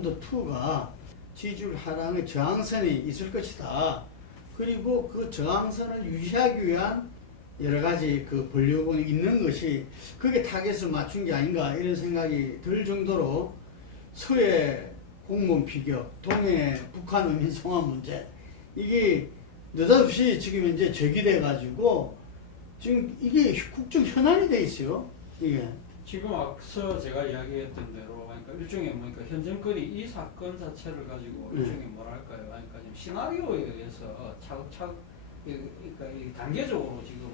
포인트 2가 지지율 하락의 저항선이 있을 것이다. 그리고 그 저항선을 유지하기 위한 여러 가지 그 권력이 있는 것이 그게 타겟을 맞춘 게 아닌가 이런 생각이 들 정도로 서해 공무원 피격, 동해 북한 의민 송환 문제 이게 느닷없이 지금 현재 제기돼 가지고 지금 이게 국정 현안이 돼 있어요. 이게 지금 앞서 제가 이야기했던 대로 그러니까 일종의 뭐니까 현 정권이 이 사건 자체를 가지고 일종의 뭐랄까요, 그러니까 지금 시나리오에 의해서 차곡차곡 그러니까 이 단계적으로 지금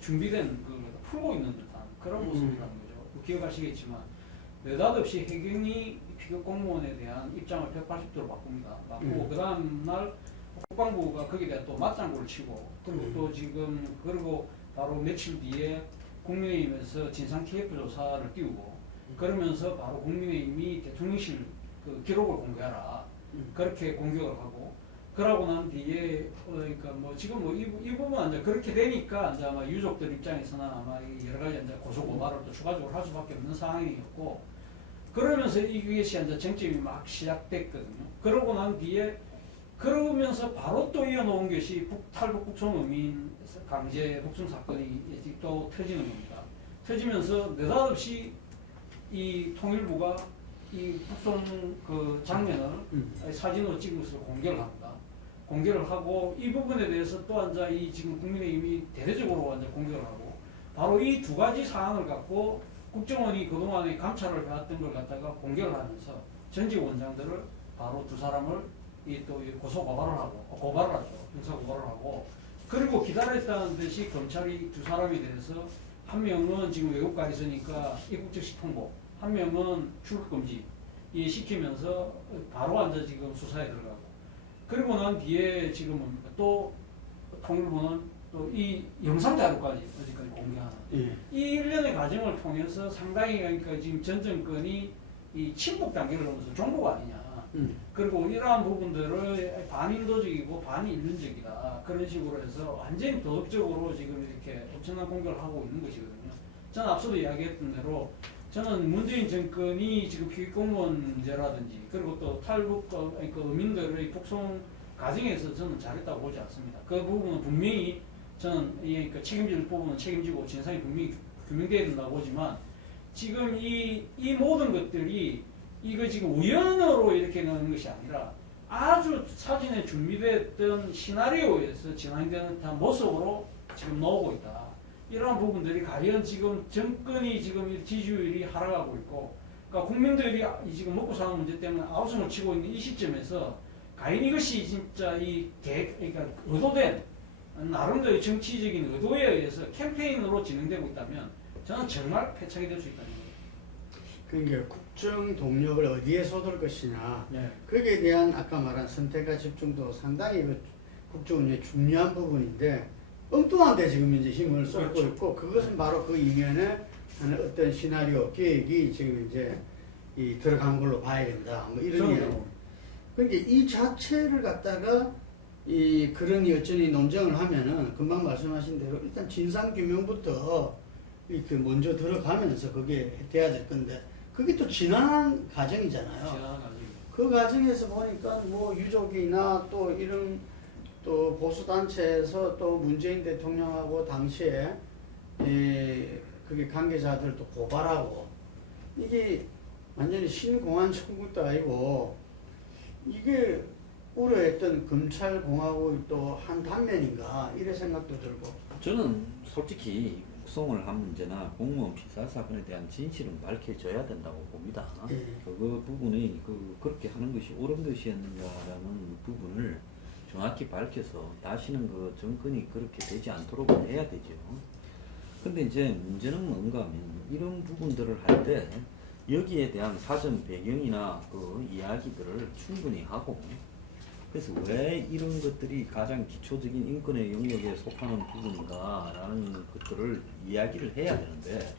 준비된 그 풀고 있는 듯한 그런 모습이라는 거죠. 기억하시겠지만 느닷없이 해경이 피격 공무원에 대한 입장을 180도로 바꿉니다. 바꾸고 그 다음 날 국방부가 거기에 대한 또 맞장구를 치고 그리고 또 지금 그리고 바로 며칠 뒤에 국민의힘에서 진상 TF 조사를 띄우고 그러면서 바로 국민의힘이 대통령실 그 기록을 공개하라 그렇게 공격을 하고 그러고 난 뒤에 그러니까 뭐 지금 뭐 이 부분은 이제 그렇게 되니까 이제 아마 유족들 입장에서는 아마 여러 가지 이제 고소 고발을 또 추가적으로 할 수밖에 없는 상황이었고 그러면서 이것이 이제 쟁점이 막 시작됐거든요. 그러고 난 뒤에 그러면서 바로 또 이어놓은 것이 탈북 북송 의민 강제 북송 사건이 또 터지는 겁니다. 터지면서 느닷없이 이 통일부가 이 북송 그 장면을 사진으로 찍은 것을 공개를 합니다. 공개를 하고 이 부분에 대해서 또 앉아 이 지금 국민의힘이 대대적으로 앉아 공개를 하고 바로 이 두 가지 사안을 갖고 국정원이 그동안에 감찰을 해왔던 걸 갖다가 공개를 하면서 전직 원장들을 바로 두 사람을 또 고소 고발을 하죠. 형사 고발을 하고 그리고 기다렸다는 듯이 검찰이 두 사람에 대해서 한 명은 지금 외국 가 있으니까 입국 즉시 통보, 한 명은 출국 금지 이 시키면서 바로 앉아 지금 수사에 들어가고 그리고 난 뒤에 지금 뭡니까 또 통일부는 또 이 영상 자료까지 어디까지 공개하는 이 일련의 과정을 통해서 상당히 그러니까 지금 전 정권이 이 침묵 단계를 넘어서 종북 아니냐. 그리고 이러한 부분들을 반인도적이고 반인륜적이다 그런 식으로 해서 완전히 도덕적으로 지금 이렇게 엄청난 공격을 하고 있는 것이거든요. 저는 앞서도 이야기했던 대로 저는 문재인 정권이 지금 피격공무원 문제라든지 그리고 또 탈북 그 의민들의 북송 과정에서 저는 잘했다고 보지 않습니다. 그 부분은 분명히 저는 그 책임질 부분은 책임지고 진상이 분명히 규명돼야 된다고 보지만 지금 이 모든 것들이 이거 지금 우연으로 이렇게 나오는 것이 아니라 아주 사전에 준비됐던 시나리오에서 진행되는 듯한 모습으로 지금 나오고 있다. 이러한 부분들이 과연 지금 정권이 지금 지지율이 하락하고 있고, 그러니까 국민들이 지금 먹고 사는 문제 때문에 아우성을 치고 있는 이 시점에서 과연 이것이 진짜 그러니까 의도된 나름대로 정치적인 의도에 의해서 캠페인으로 진행되고 있다면 저는 정말 패착이 될 수 있다는 거예요. 그러니까 국정 동력을 어디에 쏟을 것이냐 네. 거기에 대한 아까 말한 선택과 집중도 상당히 국정 운영의 중요한 부분인데 엉뚱한 데 지금 이제 힘을 쏟고 그렇죠. 있고 그것은 바로 그 이면에 하는 어떤 시나리오 계획이 지금 이제 들어간 걸로 봐야 된다 뭐 이런 이야기. 그러니까 이 자체를 갖다가 그런 여전히 논쟁을 하면은 금방 말씀하신 대로 일단 진상규명부터 이렇게 먼저 들어가면서 그게 돼야 될 건데 그게 또 지난한 과정이잖아요. 그 과정에서 보니까 뭐 유족이나 또 이런 또 보수단체에서 또 문재인 대통령하고 당시에 그게 관계자들도 고발하고 이게 완전히 신공안 청구도 아니고 이게 우려했던 검찰공화국이 또 한 단면인가 이런 생각도 들고 저는 솔직히 북송을 한 문제나 공무원 피살 사건에 대한 진실은 밝혀져야 된다고 봅니다. 그 부분이 그렇게 하는 것이 옳은 것이었는가라는 부분을 정확히 밝혀서 다시는 그 정권이 그렇게 되지 않도록 해야 되죠. 근데 이제 문제는 뭔가 하면 이런 부분들을 할 때 여기에 대한 사전 배경이나 그 이야기들을 충분히 하고 그래서 왜 이런 것들이 가장 기초적인 인권의 영역에 속하는 부분인가라는 것들을 이야기를 해야 되는데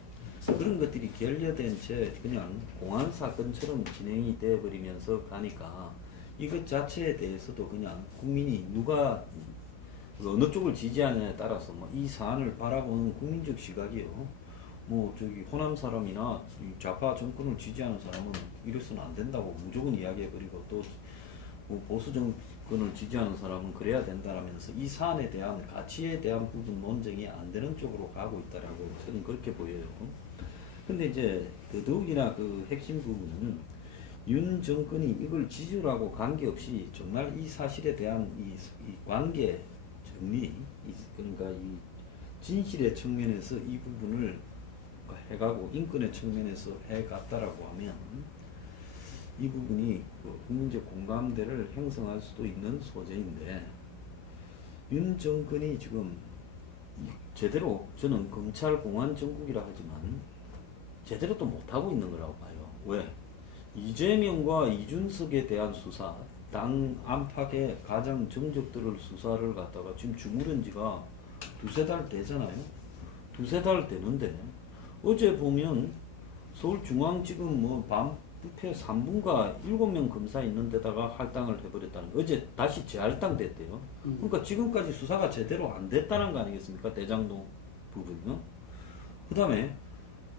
그런 것들이 결여된 채 그냥 공안 사건처럼 진행이 되어버리면서 가니까 이것 자체에 대해서도 그냥 국민이 누가 어느 쪽을 지지하느냐에 따라서 이 사안을 바라보는 국민적 시각이요 뭐 저기 호남 사람이나 이 좌파 정권을 지지하는 사람은 이래서는 안 된다고 무조건 이야기해버리고 또 뭐 보수 정권을 지지하는 사람은 그래야 된다라면서 이 사안에 대한 가치에 대한 부분 논쟁이 안 되는 쪽으로 가고 있다라고 저는 그렇게 보여요. 근데 이제 더더욱이나 그 핵심 부분은 윤 정권이 이걸 지지하고 관계없이 정말 이 사실에 대한 이 관계 정리, 그러니까 이 진실의 측면에서 이 부분을 해가고 인권의 측면에서 해갔다라고 하면 이 부분이 그 국민적 공감대를 형성할 수도 있는 소재인데 윤 정권이 지금 제대로 저는 검찰 공안 정국이라 하지만 제대로 또 못하고 있는 거라고 봐요. 왜? 이재명과 이준석에 대한 수사, 당 안팎의 가장 정적들을 수사를 갖다가 지금 주무른 지가 두세 달 되잖아요. 두세 달 되는데 어제 보면 서울중앙지검 밤 부패 3분과 7명 검사 있는 데다가 할당을 해버렸다는 거. 어제 다시 재할당 됐대요. 그러니까 지금까지 수사가 제대로 안 됐다는 거 아니겠습니까? 대장동 부분이요. 그 다음에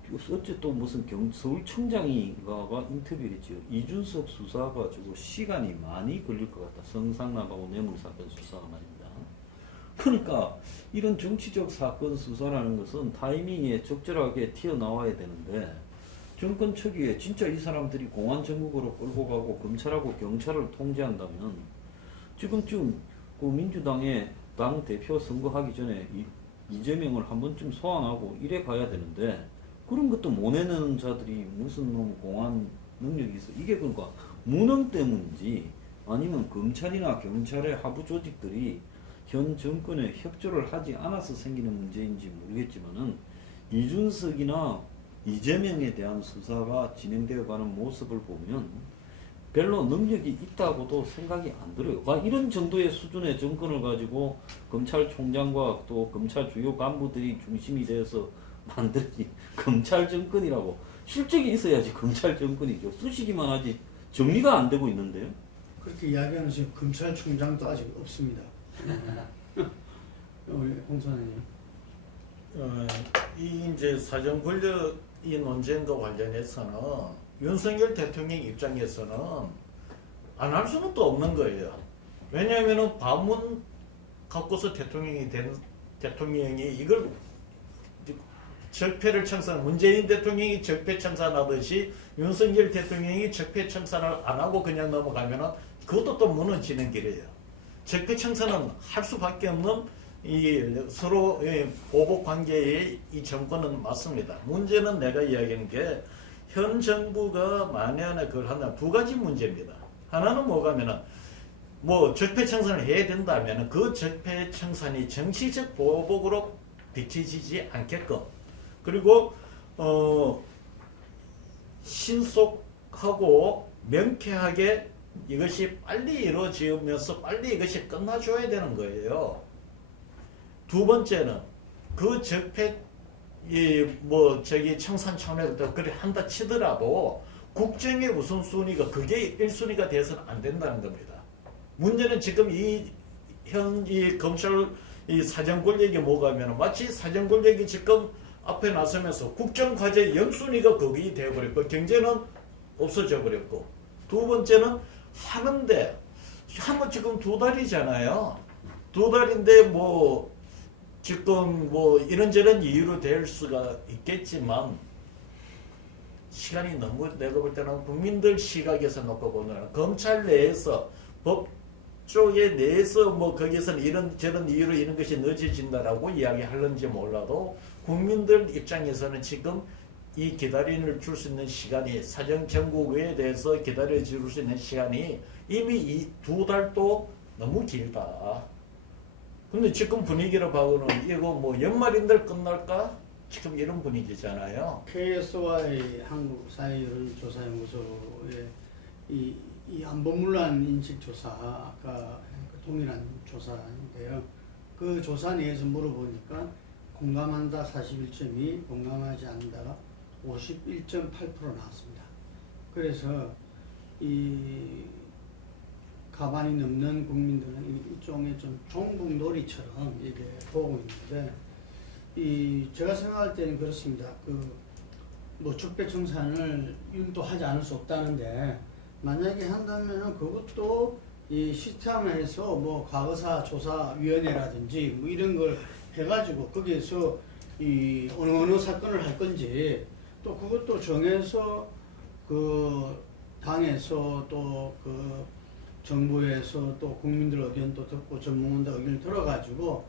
어째 또 무슨 서울청장이가 인터뷰를 했지요. 이준석 수사 가지고 시간이 많이 걸릴 것 같다. 성상납하고 뇌물사건 수사가 말입니다. 그러니까 이런 정치적 사건 수사라는 것은 타이밍에 적절하게 튀어나와야 되는데 정권 초기에 진짜 이 사람들이 공안 정국으로 끌고 가고 검찰하고 경찰을 통제한다면 지금쯤 그 민주당의 당 대표 선거하기 전에 이재명을 한 번쯤 소환하고 이래 가야 되는데 그런 것도 못 내는 자들이 무슨 놈 공안 능력이 있어. 이게 그러니까 무능 때문인지 아니면 검찰이나 경찰의 하부 조직들이 현 정권에 협조를 하지 않아서 생기는 문제인지 모르겠지만은 이준석이나 이재명에 대한 수사가 진행되어 가는 모습을 보면 별로 능력이 있다고도 생각이 안 들어요. 이런 정도의 수준의 정권을 가지고 검찰총장과 또 검찰 주요 간부들이 중심이 되어서 만들어진 검찰 정권이라고 실적이 있어야지 검찰 정권이죠. 쓰시기만 하지 정리가 안 되고 있는데요. 그렇게 이야기하는 지금 검찰총장도 아직 없습니다. 우리 홍 선생님. 이 이제 사정 권력이 논쟁과 관련해서는 윤석열 대통령 입장에서는 안 할 수는 또 없는 거예요. 왜냐하면은 반문 갖고서 대통령이 이걸 적폐를 청산, 문재인 대통령이 적폐 청산하듯이 윤석열 대통령이 적폐 청산을 안 하고 그냥 넘어가면은 그것도 또 무너지는 길이에요. 적폐 청산은 할 수밖에 없는 이 서로 보복 관계의 이 정권은 맞습니다. 문제는 내가 이야기하는 게 현 정부가 만에 하나 그걸 한다. 두 가지 문제입니다. 하나는 뭐가면은 뭐 적폐 청산을 해야 된다면은 그 적폐 청산이 정치적 보복으로 비춰지지 않게끔 그리고 신속하고 명쾌하게 이것이 빨리 이루어지면서 빨리 이것이 끝나줘야 되는 거예요. 두 번째는 그 적폐 청산 차원에서 그래 한다 치더라도 국정의 우선순위가 그게 1순위가 돼서는 안 된다는 겁니다. 문제는 지금 이 검찰 사정 권력이 뭐가면 마치 사정 권력이 지금 앞에 나서면서 국정과제 0순위가 거기 되어버렸고 경제는 없어져 버렸고 두 번째는 하는데 한번 지금 2달이잖아요. 2달인데 지금 이런저런 이유로 될 수가 있겠지만 시간이 너무 내가 볼 때는 국민들 시각에서 놓고 보면 검찰 내에서 법 쪽에 내에서 거기서는 이런저런 이유로 이런 것이 늦어진다라고 이야기하는지 몰라도 국민들 입장에서는 지금 이 기다림을 줄 수 있는 시간이 사정정국에 대해서 기다려 줄 수 있는 시간이 이미 이 2달도 너무 길다. 근데 지금 분위기를 봐서는 이거 연말인들 끝날까? 지금 이런 분위기잖아요. KSY 한국사회여론조사연구소의 이 안보문란 인식조사 아까 동일한 조사인데요. 그 조사 내에서 물어보니까 공감한다 41.2, 공감하지 않는다가 51.8% 나왔습니다. 그래서 이 가반이 넘는 국민들은 일종의 좀 종북놀이처럼 이게 보고 있는데 제가 생각할 때는 그렇습니다. 뭐 적폐청산을 윤도하지 않을 수 없다는데 만약에 한다면은 그것도 이 시스템에서 뭐 과거사 조사위원회라든지 뭐 이런 걸 해가지고 거기에서 이 어느 사건을 할 건지 또 그것도 정해서 그 당에서 또 그 정부에서 또 국민들 의견도 듣고 전문가들 의견을 들어가지고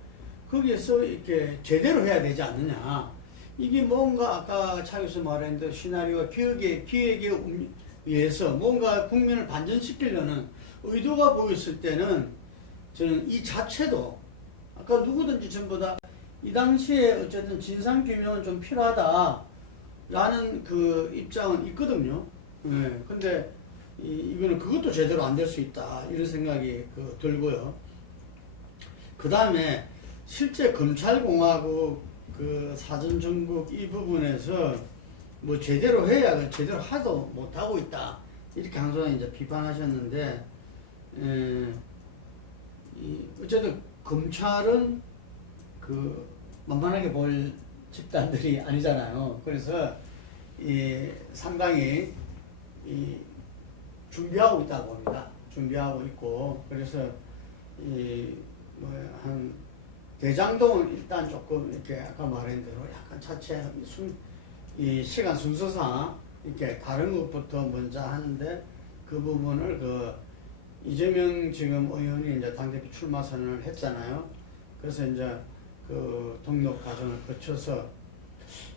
거기에서 이렇게 제대로 해야 되지 않느냐. 이게 뭔가 아까 차교수 말했는데 시나리오와 기획에 의해서 뭔가 국민을 반전시키려는 의도가 보였을 때는 저는 이 자체도 아까 누구든지 전부 다 이 당시에 어쨌든 진상규명은 좀 필요하다라는 그 입장은 있거든요. 네. 근데 이거는 그것도 제대로 안 될 수 있다 이런 생각이 들고요. 그 다음에 실제 검찰공화국 그 사전정국 이 부분에서 뭐 제대로 해야 제대로 하도 못하고 있다 이렇게 항상 이제 비판하셨는데 어쨌든 검찰은 그 만만하게 볼 집단들이 아니잖아요. 그래서 상당히 준비하고 있다고 봅니다. 준비하고 있고 그래서 한 대장동은 일단 조금 이렇게 아까 말한 대로 약간 차체 이 시간 순서상 이렇게 다른 것부터 먼저 하는데 그 부분을 이재명 지금 의원이 이제 당대표 출마 선언을 했잖아요. 그래서 이제 그 등록 과정을 거쳐서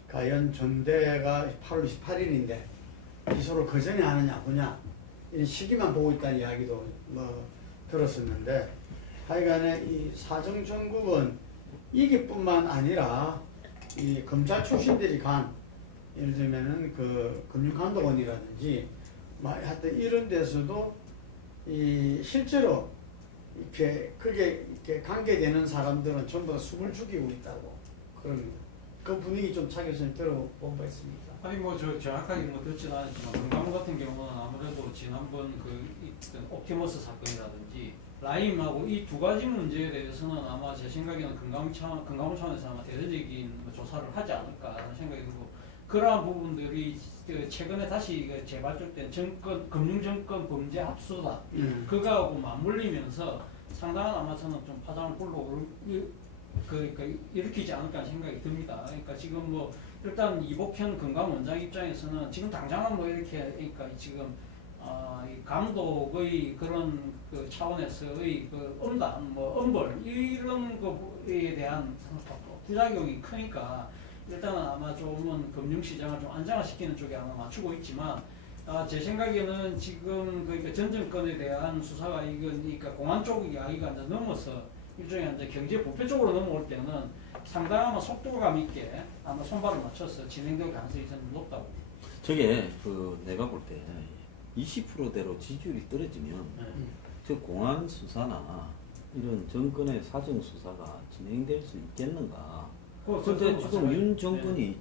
과연 전대가 8월 28일인데 기소를 그 전에 하느냐 뭐냐 이 시기만 보고 있다는 이야기도 뭐 들었었는데 하여간에 이 사정정국은 이게뿐만 아니라 이 검찰 출신들이 간 예를 들면은 그 금융감독원이라든지 하여튼 이런 데서도 실제로 이렇게 그게 이렇게 관계되는 사람들은 전부 다 숨을 죽이고 있다고 그럽니다. 그 분위기 좀 차 교수님 들어본 바 있습니다. 아니 뭐 저 정확하게 뭐 듣지는 않았지만 금감원 같은 경우는 아무래도 지난번 있던 옵티머스 사건이라든지 라임하고 이 두 가지 문제에 대해서는 아마 제 생각에는 금감원 차원에서 아마 대대적인 조사를 하지 않을까 하는 생각이 들고 그러한 부분들이 최근에 다시 재발족된 금융정권 범죄 합수다 그거하고 맞물리면서 상당한 아마 저는 좀 파장을 그러니까 일으키지 않을까 하는 생각이 듭니다. 그러니까 지금 뭐 일단 이복현 금감원장 입장에서는 지금 당장은 뭐 이렇게 그러니까 지금 이 감독의 그런 그 차원에서의 그 엄단, 뭐 엄벌 이런 거에 대한 부작용이 크니까 일단은 아마 조금은 금융시장을 좀 안정화시키는 쪽에 아마 맞추고 있지만 제 생각에는 지금 그러니까 전 정권에 대한 수사가 그러니까 공안 쪽 이야기가 이제 넘어서 일종의 이제 경제 부패 쪽으로 넘어올 때는 상당한 속도감 있게 아마 손발을 맞춰서 진행될 가능성이 저는 높다고. 저게 내가 볼 때 20%대로 지지율이 떨어지면 저 공안 수사나 이런 정권의 사정 수사가 진행될 수 있겠는가? 근데 지금 윤 정권이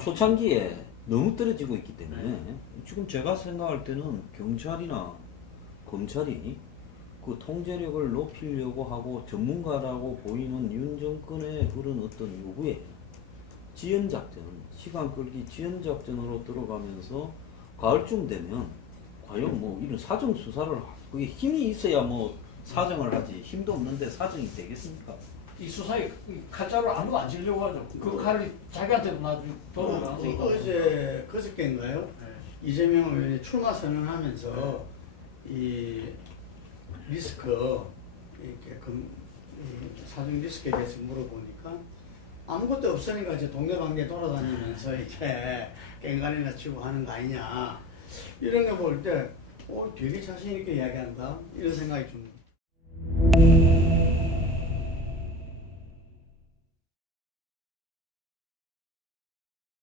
초창기에 너무 떨어지고 있기 때문에 지금 제가 생각할 때는 경찰이나 검찰이 그 통제력을 높이려고 하고 전문가라고 보이는 윤 정권의 그런 어떤 요구에 지연작전, 시간 끌기 지연작전으로 들어가면서 가을쯤 되면 과연 뭐 이런 사정 수사를 그게 힘이 있어야 뭐 사정을 하지 힘도 없는데 사정이 되겠습니까? 이 수사에 칼자루 아무도 안 지려고 하죠. 그 칼이 자기한테도 나중에 돌아올 가능성이 있다. 그저께인가요? 이재명 의원이 출마 선언하면서 이 리스크 이렇게 사정 리스크에 대해서 물어보니까 아무것도 없으니까 이제 동네방네 돌아다니면서 이렇게 깽간이나 치고 하는 거 아니냐 이런 거 볼 때 되게 자신 있게 이야기한다 이런 생각이 좀.